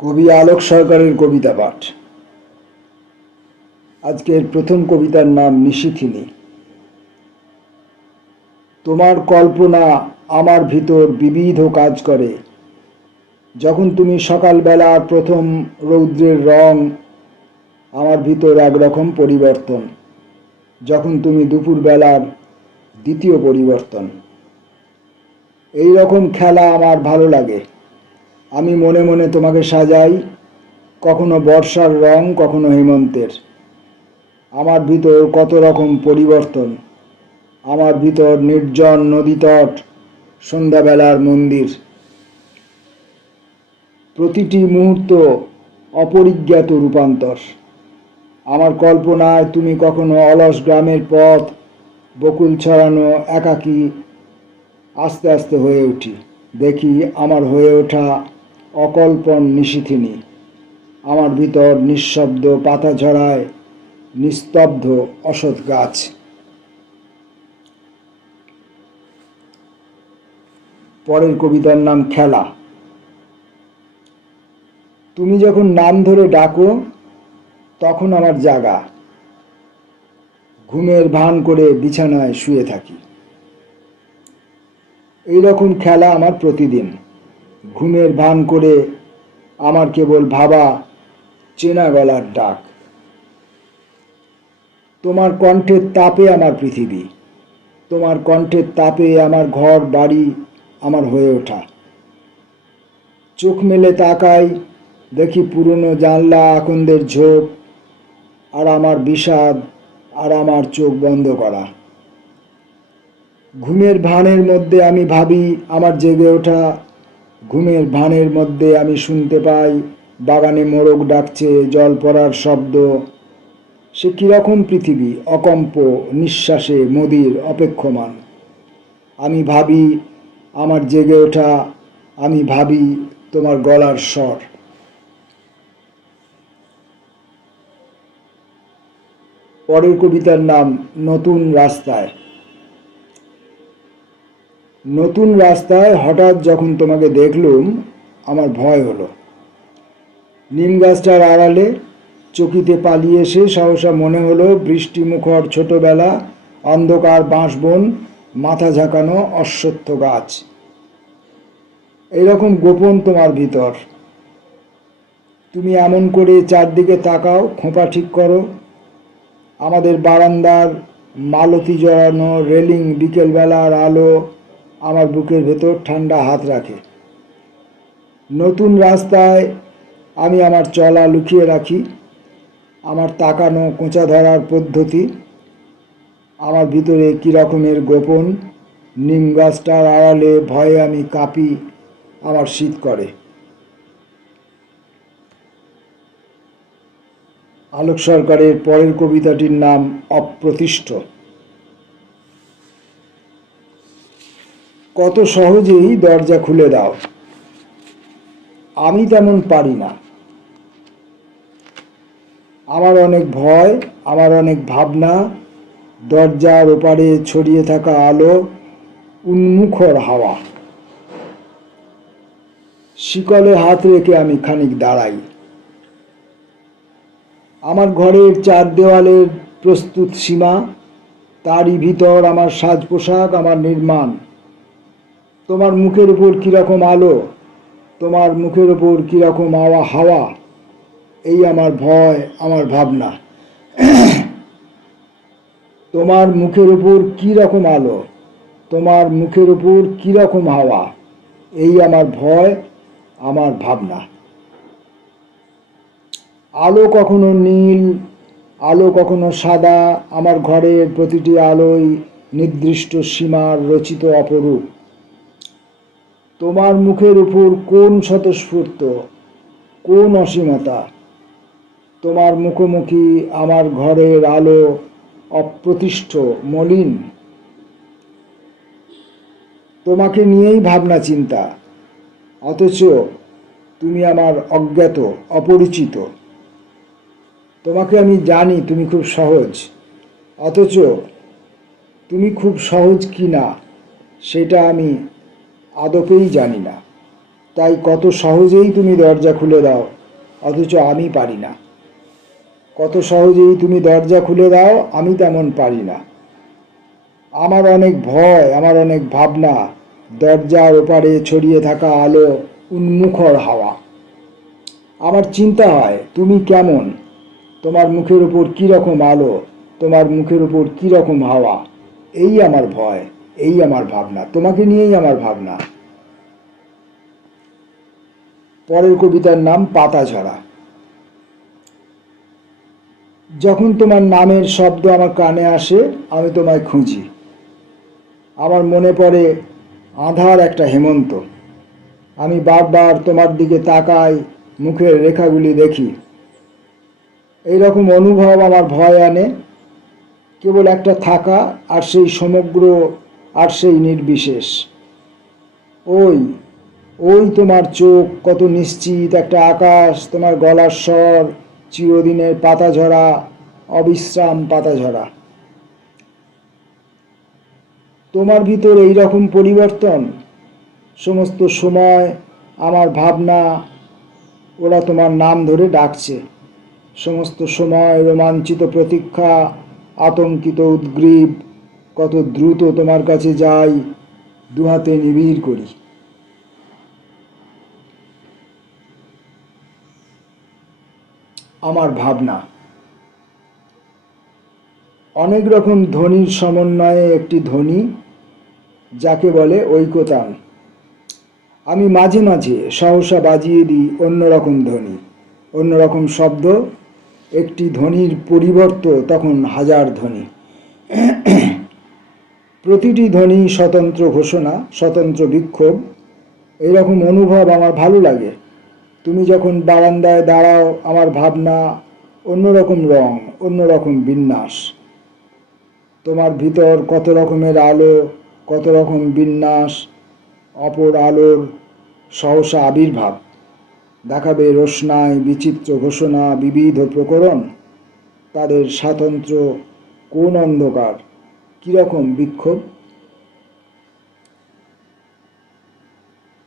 কবি আলোক সরকারের কবিতা পাঠ। আজকের প্রথম কবিতার নাম নিশিথিনী। তোমার কল্পনা আমার ভিতর বিবিধ কাজ করে। যখন তুমি সকালবেলার প্রথম রৌদ্রের রং, আমার ভিতর একরকম পরিবর্তন। যখন তুমি দুপুরবেলার দ্বিতীয় পরিবর্তন। এই রকম খেলা আমার ভালো লাগে। আমি মনে মনে তোমাকে সাজাই, কখনো বর্ষার রং, কখনো হেমন্তের। আমার ভিতর কত রকম পরিবর্তন। আমার ভিতর নির্জন নদীতট, সন্ধ্যাবেলার মন্দির। প্রতিটি মুহূর্ত অপরিজ্ঞাত রূপান্তর। আমার কল্পনায় তুমি কখনো অলস গ্রামের পথ, বকুল ছড়ানো একাকী আস্তে আস্তে হয়ে উঠি। দেখি আমার হয়ে ওঠা অকল্পন নিশিথিনী। আমার ভিতর নিঃশব্দ পাতা ঝরায়, নিস্তব্ধ অসৎ গাছ। পরের কবিতার নাম খেলা। তুমি যখন নাম ধরে ডাকো, তখন আমার জাগা। ঘুমের ভান করে বিছানায় শুয়ে থাকি। এই রকম খেলা আমার প্রতিদিন। ঘুমের ভান করে আমার কেবল ভাবা চেনা গলার ডাক। তোমার কণ্ঠের তাপে আমার পৃথিবী। তোমার কণ্ঠের তাপে আমার ঘর বাড়ি, আমার হয়ে ওঠা। চোখ মেলে তাকাই, দেখি পুরনো জানলা আকন্দের ঝোপ, আর আমার বিষাদ, আর আমার চোখ বন্ধ করা। ঘুমের ভানের মধ্যে আমি ভাবি আমার জেগে ওঠা। ঘুমের ভানের মধ্যে আমি শুনতে পাই বাগানে মোরগ ডাকছে, জল পড়ার শব্দ। সে কীরকম পৃথিবী, অকম্প নিঃশ্বাসে মদির অপেক্ষমান। আমি ভাবি আমার জেগে ওঠা, আমি ভাবি তোমার গলার স্বর। পরের কবিতার নাম নতুন রাস্তায়। নতুন রাস্তায় হঠাৎ যখন তোমাকে দেখলুম, আমার ভয় হলো। নিম গাছটার আড়ালে চকিতে পালিয়ে এসে সহসা মনে হলো বৃষ্টিমুখর ছোটবেলা, অন্ধকার বাঁশবন, মাথা ঝাঁকানো অশ্বত্থ গাছ। এইরকম গোপন তোমার ভিতর। তুমি এমন করে চারদিকে তাকাও, খোঁপা ঠিক করো। আমাদের বারান্দার মালতী জড়ানো রেলিং, বিকেলবেলার আলো আমার বুকের ভেতর ঠান্ডা হাত রাখে। নতুন রাস্তায় আমি আমার চলা লুকিয়ে রাখি, আমার তাকানো কোঁচা ধরার পদ্ধতি। আমার ভিতরে কী রকমের গোপন। নিম গাছটার আড়ালে ভয়ে আমি কাঁপি, আমার শীত করে। আলোক সরকারের পরের কবিতাটির নাম অপ্রতিষ্ঠ। কত সহজেই দরজা খুলে দাও, আমি তেমন পারি না। আমার অনেক ভয়, আমার অনেক ভাবনা। দরজার ওপারে ছড়িয়ে থাকা আলো, উন্মুখর হাওয়া। শিকলে হাত রেখে আমি খানিক দাঁড়াই। আমার ঘরের চার দেওয়ালের প্রস্তুত সীমা, তারই ভিতর আমার সাজ পোশাক, আমার নির্মাণ। তোমার মুখের উপর কীরকম আলো, তোমার মুখের উপর কীরকম হাওয়া, এই আমার ভয়, আমার ভাবনা। তোমার মুখের উপর কীরকম আলো, তোমার মুখের উপর কীরকম হাওয়া, এই আমার ভয়, আমার ভাবনা। আলো কখনো নীল, আলো কখনো সাদা। আমার ঘরের প্রতিটি আলোই নির্দিষ্ট সীমার রচিত অপরূপ। তোমার মুখের উপর কোন স্বতঃস্ফূর্ত, কোন অসীমতা। তোমার মুখোমুখি আমার ঘরের আলো অপ্রতিষ্ঠ, মলিন। তোমাকে নিয়েই ভাবনা চিন্তা, অথচ তুমি আমার অজ্ঞাত, অপরিচিত। তোমাকে আমি জানি তুমি খুব সহজ, অথচ তুমি খুব সহজ কি না সেটা আমি আদপেই জানি না। তাই কত সহজেই তুমি দরজা খুলে দাও, অথচ আমি পারি না। কত সহজেই তুমি দরজা খুলে দাও, আমি তেমন পারি না। আমার অনেক ভয়, আমার অনেক ভাবনা, দরজার ওপারে ছড়িয়ে থাকা আলো, উন্মুখর হাওয়া। আমার চিন্তা হয় তুমি কেমন, তোমার মুখের উপর কীরকম আলো, তোমার মুখের উপর কীরকম হাওয়া। এই আমার ভয়, এই আমার ভাবনা, তোমাকে নিয়েই আমার ভাবনা। পরের কবিতার নাম পাতাঝরা। যখন তোমার নামের শব্দ আমার কানে আসে, আমি তোমায় খুঁজি। আমার মনে পড়ে আঁধার একটা হেমন্ত। আমি বারবার তোমার দিকে তাকাই, মুখের রেখাগুলি দেখি। এইরকম অনুভব আমার ভয় আনে। কেবল একটা থাকা, আর সেই সমগ্র, আর সেই নির্বিশেষ। ওই ওই তোমার চোখ কত নিশ্চিত একটা আকাশ, তোমার গলার স্বর চিরদিনের পাতাঝরা, অবিশ্রাম পাতাঝরা। তোমার ভিতর এই রকম পরিবর্তন, সমস্ত সময় আমার ভাবনা, ওরা তোমার নাম ধরে ডাকছে। সমস্ত সময় রোমাঞ্চিত প্রতীক্ষা, আতঙ্কিত উদ্গ্রীব, কত দ্রুত তোমার কাছে যাই, দুহাতে নিবিড় করি। আমার ভাবনা অনেক রকম ধ্বনির সমন্বয়ে একটি ধ্বনি, যাকে বলে ঐকতান। আমি মাঝে মাঝে সহসা বাজিয়ে দিই অন্যরকম ধ্বনি, অন্যরকম শব্দ। একটি ধ্বনির পরিবর্ত তখন হাজার ধ্বনি। প্রতিটি ধ্বনি স্বতন্ত্র ঘোষণা, স্বতন্ত্র বিক্ষোভ। এইরকম অনুভব আমার ভালো লাগে। তুমি যখন বারান্দায় দাঁড়াও, আমার ভাবনা অন্যরকম রং, অন্যরকম বিন্যাস। তোমার ভিতর কত রকমের আলো, কত রকম বিন্যাস, অপর আলোর সহসা আবির্ভাব দেখাবে রোশনাই, বিচিত্র ঘোষণা, বিবিধ প্রকরণ। তাদের স্বাতন্ত্র্য, কোন অন্ধকার, কীরকম বিক্ষোভ।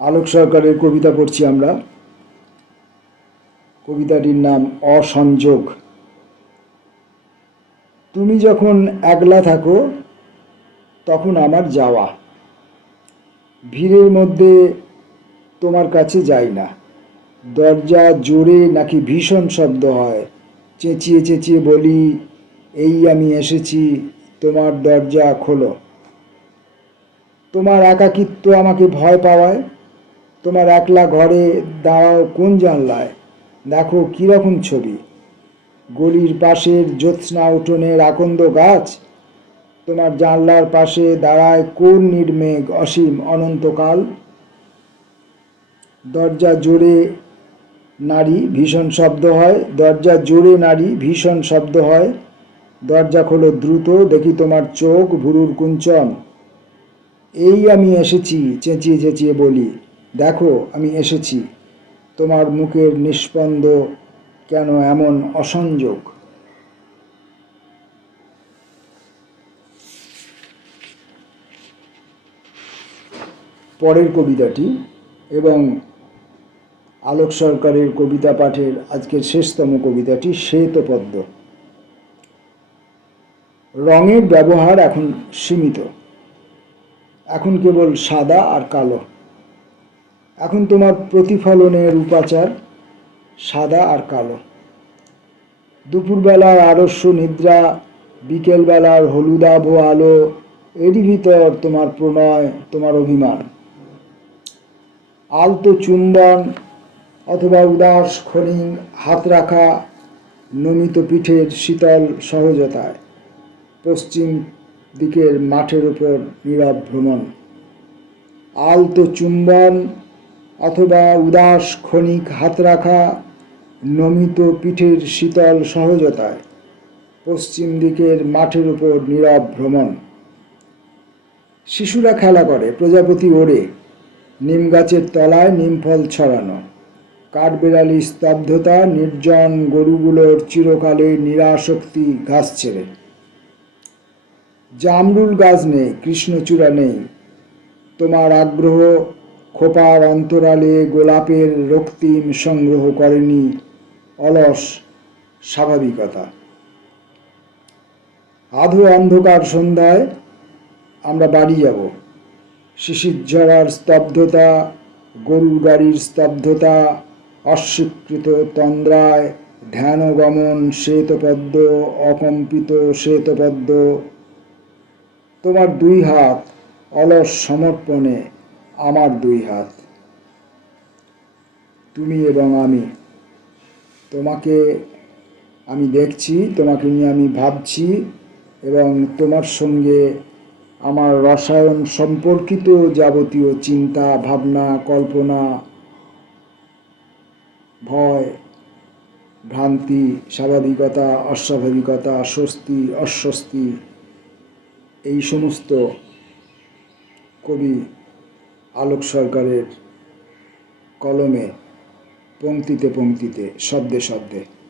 আলোক সরকারের কবিতা পড়ছি আমরা। কবিতাটির নাম অসংযোগ। তুমি যখন একলা থাকো, তখন আমার যাওয়া। ভিড়ের মধ্যে তোমার কাছে যাই না। দরজা জোরে নাকি ভীষণ শব্দ হয়, চেঁচিয়ে চেঁচিয়ে বলি, এই আমি এসেছি, তোমার দরজা খোলো। তোমার একাকিত্ব আমাকে ভয় পাওয়ায়। তোমার একলা ঘরে দাঁড়াও কোন জানলায়, দেখো কীরকম ছবি। গলির পাশের জ্যোৎস্না উঠোনের আকন্দ গাছ, তোমার জানলার পাশে দাঁড়ায় কোন নির্মেঘ, অসীম অনন্তকাল। দরজা জোরে নারী, ভীষণ শব্দ হয়, দরজা জোরে নারী, ভীষণ শব্দ হয়। দরজা খোলো দ্রুত, দেখি তোমার চোখ, ভুরুর কুঞ্চন। এই আমি এসেছি, চেঁচিয়ে চেঁচিয়ে বলি, দেখো আমি এসেছি। তোমার মুখের নিস্পন্দ কেন এমন অসংযোগ। পরের কবিতাটি এবং আলোক সরকারের কবিতা পাঠের আজকের শেষতম কবিতাটি শ্বেতপদ্ম। রঙের ব্যবহার এখন সীমিত, এখন কেবল সাদা আর কালো। এখন তোমার প্রতিফলনের উপাচার সাদা আর কালো। দুপুরবেলার আরস্য নিদ্রা, বিকেলবেলার হলুদাভ আলো, এরই ভিতর তোমার প্রণয়, তোমার অভিমান। আলতো চুম্বন অথবা উদাস ক্ষণিক হাত রাখা, নমিত পিঠের শীতল সহজতায়। পশ্চিম দিকের মাঠের উপর নীরব ভ্রমণ। আলতো চুম্বন অথবা উদাস ক্ষণিক হাত রাখা, নমিত পিঠের শীতল সহজতায়। পশ্চিম দিকের মাঠের উপর নীরব ভ্রমণ। শিশুরা খেলা করে, প্রজাপতি ওড়ে, নিম গাছের তলায় নিমফল ছড়ানো। কাঠবেড়ালি স্তব্ধতা, নির্জন গরুগুলোর চিরকালে নিরাসক্তি ঘাস ছেড়ে। জামরুল গাছ নেই, কৃষ্ণচূড়া নেই। তোমার আগ্রহ খোপার অন্তরালে গোলাপের রক্তিম সংগ্রহ করেনি অলস স্বাভাবিকতা। আধো অন্ধকার সন্ধ্যায় আমরা বাড়ি যাব। শিশির ঝরার স্তব্ধতা, গরুর গাড়ির স্তব্ধতা, অস্বীকৃত তন্দ্রায় ধ্যানগমন শ্বেতপদ্ম, অকম্পিত শ্বেতপদ্ম। তোমার দুই হাত অলস সমর্পণে আমার দুই হাত। তুমি এবং আমি। তোমাকে আমি দেখছি, তোমাকে নিয়ে আমি ভাবছি, এবং তোমার সঙ্গে আমার রসায়ন সম্পর্কিত যাবতীয় চিন্তা, ভাবনা, কল্পনা, ভয়, ভ্রান্তি, স্বাভাবিকতা, অস্বাভাবিকতা, স্বস্তি, অস্বস্তি, এই সমস্ত কবি আলোক সরকারের কলমে পংক্তিতে পংক্তিতে, শব্দে শব্দে।